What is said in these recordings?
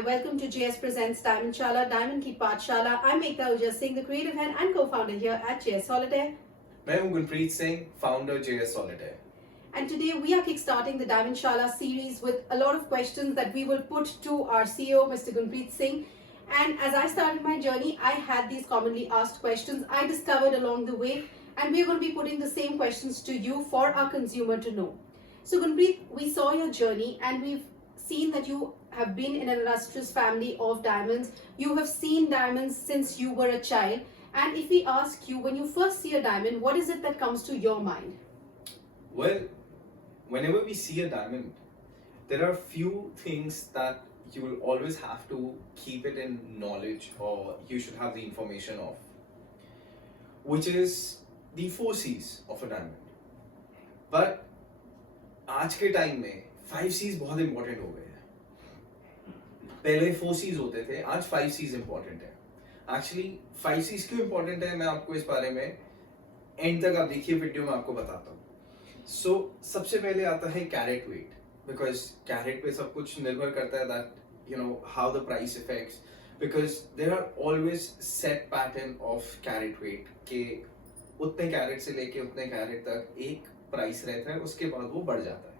Hi, welcome to JS Presents Diamondshala, Diamond Ki Pathshala. I'm Ekta Ujja Singh, the creative head and co-founder here at JS Solitaire. मैं हूं Gunpreet Singh, founder JS Solitaire. And today we are kickstarting the Diamondshala series with a lot of questions that we will put to our CEO, Mr. Gunpreet Singh. And as I started my journey, I had these commonly asked questions I discovered along the way, and we're going to be putting the same questions to you for our consumer to know. So Gunpreet, we saw your journey and we've seen that you have been in an illustrious family of diamonds. You have seen diamonds since you were a child. And if we ask you, when you first see a diamond, what is it that comes to your mind? Well, whenever we see a diamond, there are few things that you will always have to keep it in knowledge, or you should have the information of, which is the 4 C's of a diamond. But आज के time में 5 C's बहुत important हो गए हैं. पहले 4 C's होते थे, आज 5 C's important है. Actually 5 C's क्यों important है, मैं आपको इस बारे में एंड तक आप देखिए वीडियो में आपको बताता हूँ. So सबसे पहले आता है कैरेट वेट, because कैरेट पे सब कुछ निर्भर करता है that you know how the price affects, because there are always set pattern of carat weight के उतने कैरेट से लेके उतने कैरेट तक एक प्राइस रहता है, उसके बाद वो बढ़ जाता है.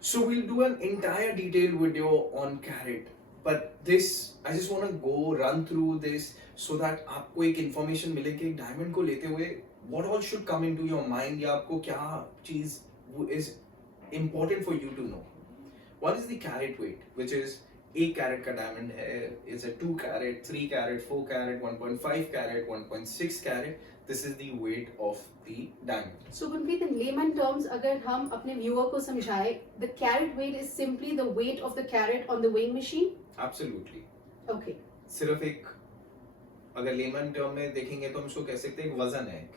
So we'll do an entire detailed video on carat, but this I just want to go run through this so that आपको एक information मिले कि डायमंड को लेते हुए what all should come into your mind, या आपको क्या चीज is important for you to know. One is the carat weight, which is 1 carat का डायमंड है, is a 2 carat, 3 carat, 4 carat, 1.5 carat, 1.6 carat. This is the weight of the diamond. So Gunpreet, in layman terms, अगर हम अपने viewer को समझाए, the carat weight is simply the weight of the carat on the weighing machine? Absolutely. Okay. सिर्फ एक अगर layman term में देखेंगे तो हम इसको कह सकते हैं एक वजन है.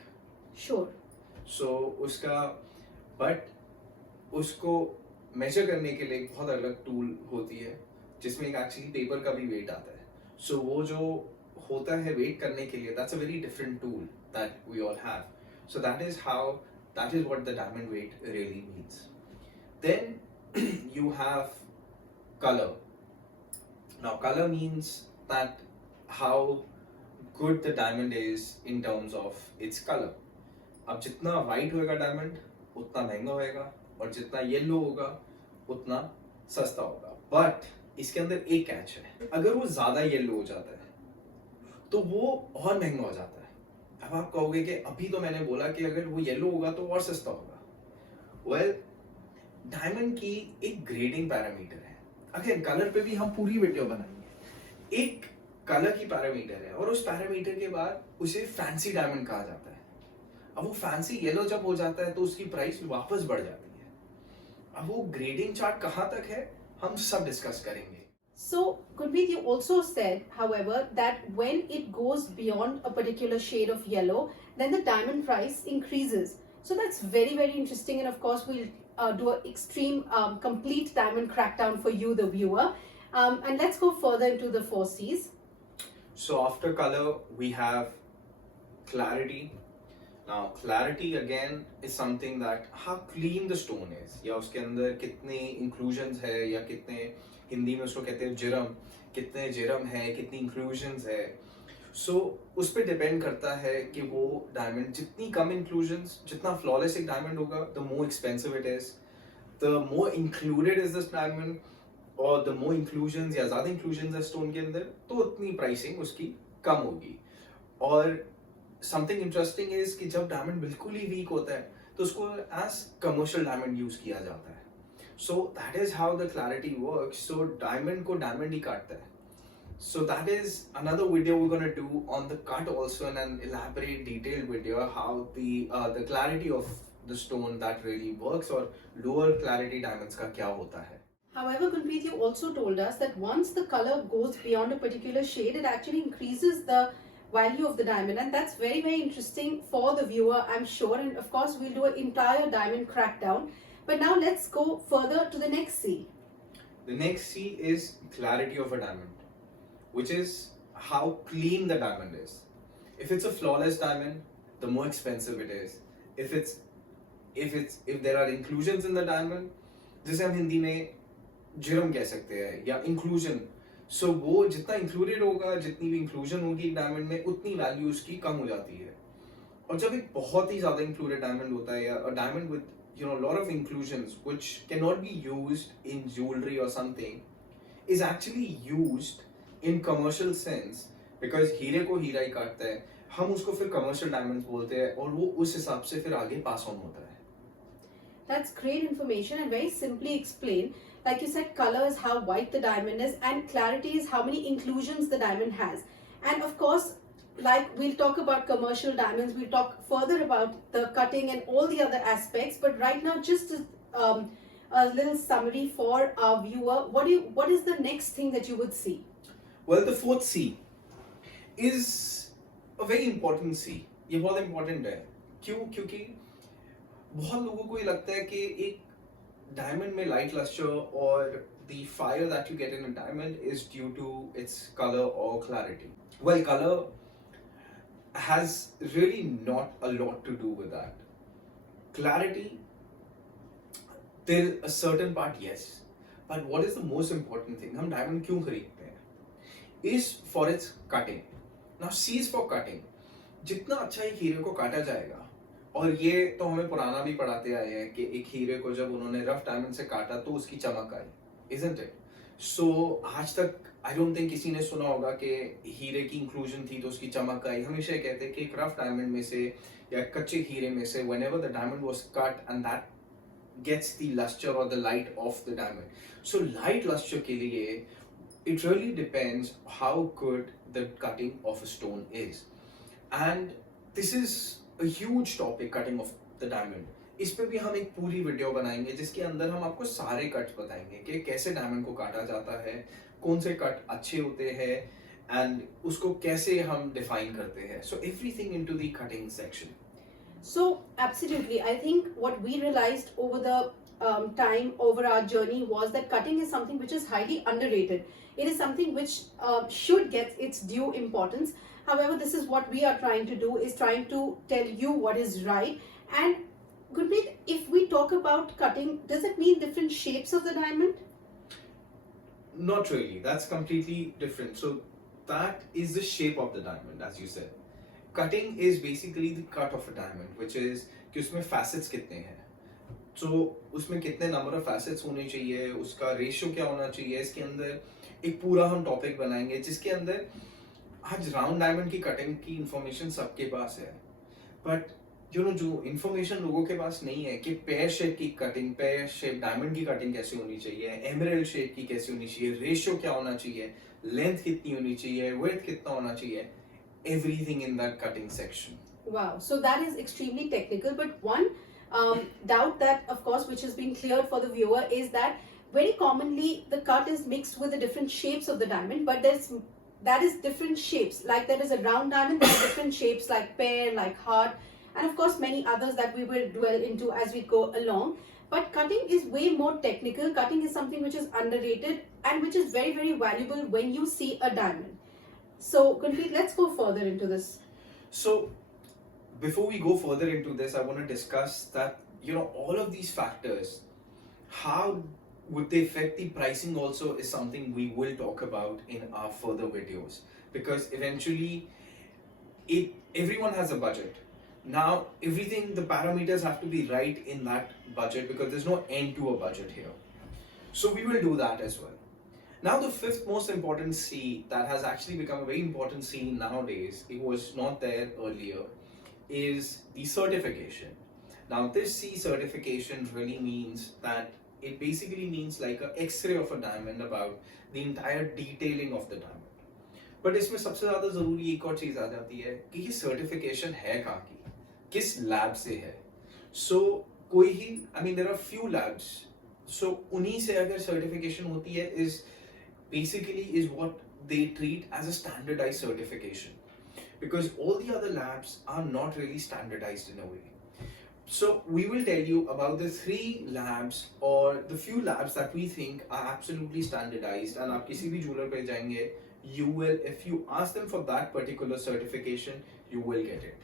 Sure. So उसका but उसको measure करने के लिए एक बहुत अलग tool होती है जिसमें एक actually paper का भी weight आता है. So वो जो होता है weight करने के लिए, that's a very different tool that we all have. So that is what the diamond weight really means. Then you have color. Now color means that how good the diamond is in terms of its color. अब जितना white होगा diamond उतना महंगा होगा, और जितना yellow होगा उतना सस्ता होगा. But इसके अंदर एक catch है, अगर वो ज़्यादा yellow हो जाता है तो वो और महंगा हो जाता है. अब आप कहोगे कि अभी तो मैंने बोला कि अगर वो येलो होगा तो और सस्ता होगा. वेल, डायमंड की एक ग्रेडिंग पैरामीटर है. अगेन कलर पे भी हम पूरी वीडियो बनाएंगे. एक कलर की पैरामीटर है, और उस पैरामीटर के बाद उसे फैंसी डायमंड कहा जाता है. अब वो फैंसी येलो जब हो जाता है तो उसकी प्राइस वापस बढ़ जाती है. अब वो ग्रेडिंग चार्ट कहाँ तक है हम सब डिस्कस करेंगे. So, Gunpreet, you also said, however, that when it goes beyond a particular shade of yellow, then the diamond price increases. So that's very, very interesting. And of course, we'll do an extreme, complete diamond crackdown for you, the viewer. And let's go further into the 4 C's. So after color, we have clarity. Now, clarity again is something that how clean the stone is, या उसके अंदर कितने inclusions है, या कितने हिंदी में उसको कहते हैं जिरम, कितने जिरम है, कितनी inclusions है. So उस पे डिपेंड करता है कि वो डायमंड जितनी कम inclusions, जितना flawless एक डायमंड होगा, the more expensive it is. The more included is this diamond, और the more inclusions या ज़्यादा inclusions है स्टोन के अंदर, तो उतनी प्राइसिंग उसकी कम होगी. और something interesting is कि जब डायमंड बिल्कुल ही वीक होता है तो उसको as commercial डायमंड यूज किया जाता है. So that is how the clarity works. So diamond को diamond ही काटता है. So that is another video we're gonna do on the cut also, and an elaborate detailed video how the clarity of the stone that really works, or lower clarity diamonds का क्या होता है. However, Gunpreet, you also told us that once the color goes beyond a particular shade, it actually increases the value of the diamond, and that's very, very interesting for the viewer, I'm sure. And of course, we'll do an entire diamond crackdown. But now let's go further to the next C. The next C is clarity of a diamond, which is how clean the diamond is. If it's a flawless diamond, the more expensive it is. If there are inclusions in the diamond, जिसे हम हिंदी में जिरम कह सकते हैं, या inclusion, सो वो जितना included होगा, जितनी भी इंक्लूजन होगी डायमंड में, उतनी वैल्यू उसकी कम हो जाती है। और जब एक बहुत ही ज्यादा इंक्लूडेड डायमंड होता है, या diamond with lot of inclusions which cannot be used in jewelry or something, is actually used in commercial sense, because हीरे को हीरा ही काटता है, हम उसको फिर कमर्शियल डायमंड्स बोलते हैं, और वो उस हिसाब से फिर आगे पास ऑन होता है। That's great information and very simply explained. Like you said, color is how white the diamond is, and clarity is how many inclusions the diamond has. And of course, like we'll talk about commercial diamonds, we'll talk further about the cutting and all the other aspects. But right now, just a little summary for our viewer. What is the next thing that you would see? Well, the fourth C is a very important C. ये बहुत important है। क्यों? क्योंकि बहुत लोगों को ये लगता है कि एक डायमंड में लाइट लस्टर और the fire that you get in a diamond is due to its color or clarity. Well, color has really not a lot to do with that. Clarity, till a certain part, yes. But what is the most important thing? हम diamond क्यों खरीदते हैं? Is for its cutting. Now C is for cutting. जितना अच्छा एक हीरे को काटा जाएगा, और ये तो हमें पुराना भी पढ़ाते आए हैं कि एक हीरे को जब उन्होंने रफ डायमंड से काटा तो उसकी चमक आई, isn't it? So आज तक आई डोंट थिंक किसी ने सुना होगा कि हीरे की इंक्लूजन थी तो उसकी चमक आई। हमेशा ये कहते हैं कि एक रफ डायमंड में से या कच्चे हीरे में से, whenever the diamond was cut and that gets the luster or the light of the diamond. So light luster के लिए it really depends how good the cutting of a stone is. And this is a huge topic, cutting of the diamond. इस पे भी हम एक पूरी video बनाएंगे जिसके अंदर हम आपको सारे कट्स बताएंगे कि कैसे डायमंड को काटा जाता है, कौन से कट अच्छे होते हैं, एंड उसको कैसे हम डिफाइन करते हैं. So everything into the cutting section. So absolutely, I think what we realized over the time, over our journey, was that cutting is something which is highly underrated. It is something which should get its due importance. However, this is what we are trying to do, is trying to tell you what is right. And Gurpreet, if we talk about cutting, does it mean different shapes of the diamond? Not really. That's completely different. So that is the shape of the diamond, as you said. Cutting is basically the cut of a diamond, which is कि उसमें facets कितने हैं. So उसमें कितने number of facets होने चाहिए, उसका ratio क्या होना चाहिए, इसके अंदर एक पूरा हम topic बनाएंगे जिसके अंदर आज round diamond की cutting की information सबके पास है, but जो information लोगों के पास नहीं है कि pear shape की cutting, pear shape diamond की cutting कैसे होनी चाहिए, emerald shape की कैसे होनी चाहिए, ratio क्या होना चाहिए, length कितनी होनी चाहिए, width कितना होना चाहिए, everything in that cutting section. Wow, so that is extremely technical. But one doubt that, of course, which has been cleared for the viewer, is that very commonly the cut is mixed with the different shapes of the diamond, but that is different shapes. Like there is a round diamond, there are different shapes like pear, like heart, and of course many others that we will dwell into as we go along. But cutting is way more technical. Cutting is something which is underrated and which is very, very valuable when you see a diamond. So, Gurpreet, let's go further into this. So, before we go further into this, I want to discuss that, all of these factors, how would they affect the pricing also, is something we will talk about in our further videos. Because eventually, everyone has a budget. Now, everything, the parameters have to be right in that budget, because there's no end to a budget here. So, we will do that as well. Now, the fifth most important C that has actually become a very important C nowadays, it was not there earlier, is the certification. Now, this C certification really means that it basically means like an X-ray of a diamond about the entire detailing of the diamond. But इसमें सबसे ज़्यादा ज़रूरी एक और चीज़ आ जाती है कि ये certification है कहाँ की, किस lab से है. So कोई ही, I mean there are few labs. So उन्हीं से अगर certification होती है is what they treat as a standardized certification, because all the other labs are not really standardized in a way. So we will tell you about the 3 labs or the few labs that we think are absolutely standardized, and आप किसी भी jeweler पे जाएंगे, you will, if you ask them for that particular certification, you will get it.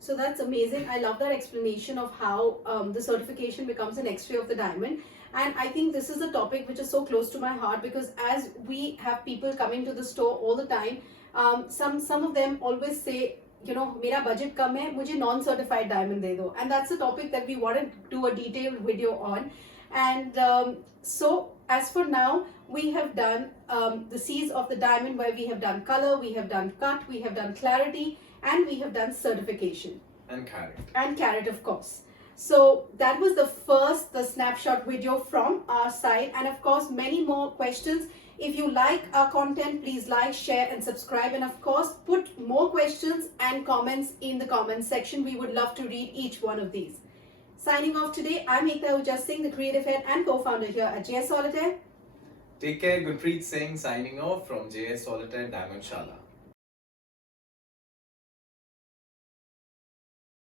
So that's amazing. I love that explanation of how the certification becomes an X-ray of the diamond. And I think this is a topic which is so close to my heart, because as we have people coming to the store all the time, some of them always say, you know, मेरा budget कम है, मुझे non-certified diamond दे दो. And that's a topic that we want to do a detailed video on. And so as for now, we have done the C's of the diamond, where we have done color, we have done cut, we have done clarity, and we have done certification. And carat. And carat, of course. So that was the snapshot video from our side. And of course, many more questions. If you like our content, please like, share, and subscribe. And of course, put more questions and comments in the comments section. We would love to read each one of these. Signing off today, I'm Ekta Ahuja Singh, the creative head and co-founder here at JS Solitaire. Take care, Gurpreet Singh signing off from JS Solitaire Diamondshala.